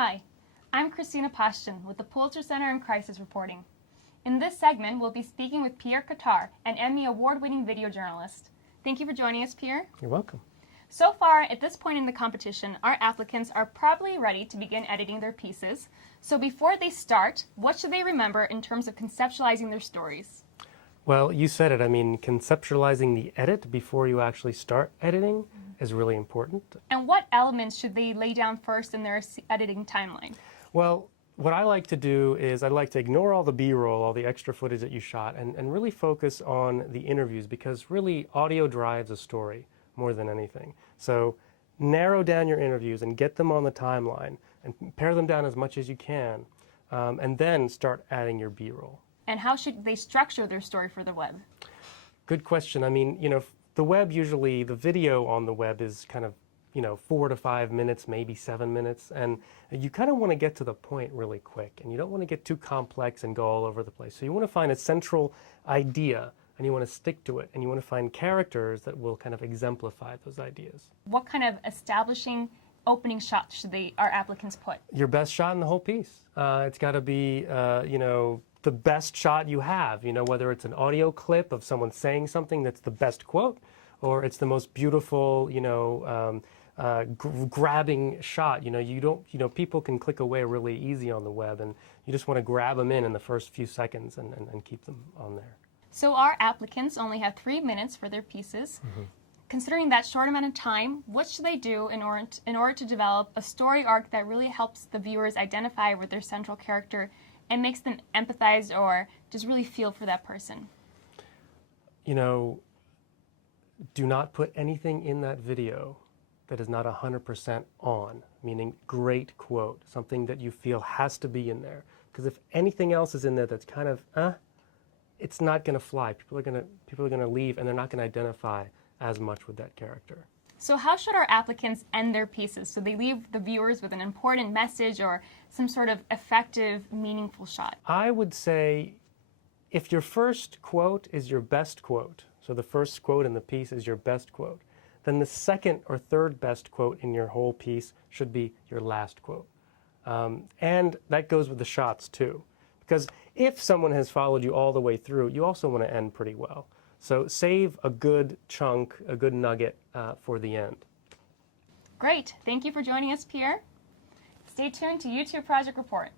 Hi, I'm Christina Pashtin with the Pulitzer Center in Crisis Reporting. In this segment, we'll be speaking with Pierre Cotard, an Emmy Award-winning video journalist. Thank you for joining us, Pierre. You're welcome. So far, at this point in the competition, our applicants are probably ready to begin editing their pieces. So before they start, what should they remember in terms of conceptualizing their stories? Well, you said it. I mean, conceptualizing the edit before you actually start editing is really important. And what elements should they lay down first in their editing timeline? Well, what I like to do is I like to ignore all the B-roll, all the extra footage that you shot, and really focus on the interviews, because really audio drives a story more than anything. So narrow down your interviews and get them on the timeline and pare them down as much as you can, and then start adding your B-roll. And how should they structure their story for the web? Good question. I mean, the web usually, the video on the web is kind of, 4 to 5 minutes, maybe 7 minutes, and you kind of want to get to the point really quick, and you don't want to get too complex and go all over the place. So you want to find a central idea, and you want to stick to it, and you want to find characters that will kind of exemplify those ideas. What kind of establishing opening shots should our applicants put? Your best shot in the whole piece. It's got to be, the best shot you have, whether it's an audio clip of someone saying something that's the best quote, or it's the most beautiful, grabbing shot. People can click away really easy on the web, and you just want to grab them in the first few seconds and keep them on there. So our applicants only have 3 minutes for their pieces. Considering that short amount of time, what should they do in order to develop a story arc that really helps the viewers identify with their central character and makes them empathize or just really feel for that person? Do not put anything in that video that is not 100% on, meaning great quote, something that you feel has to be in there. Because if anything else is in there that's kind of, it's not going to fly. People are going to leave, and they're not going to identify as much with that character. So how should our applicants end their pieces so they leave the viewers with an important message or some sort of effective, meaningful shot? I would say if your first quote is your best quote, so the first quote in the piece is your best quote, then the second or third best quote in your whole piece should be your last quote. And that goes with the shots too. Because if someone has followed you all the way through, you also want to end pretty well. So save a good chunk, a good nugget for the end. Great. Thank you for joining us, Pierre. Stay tuned to YouTube Project Report.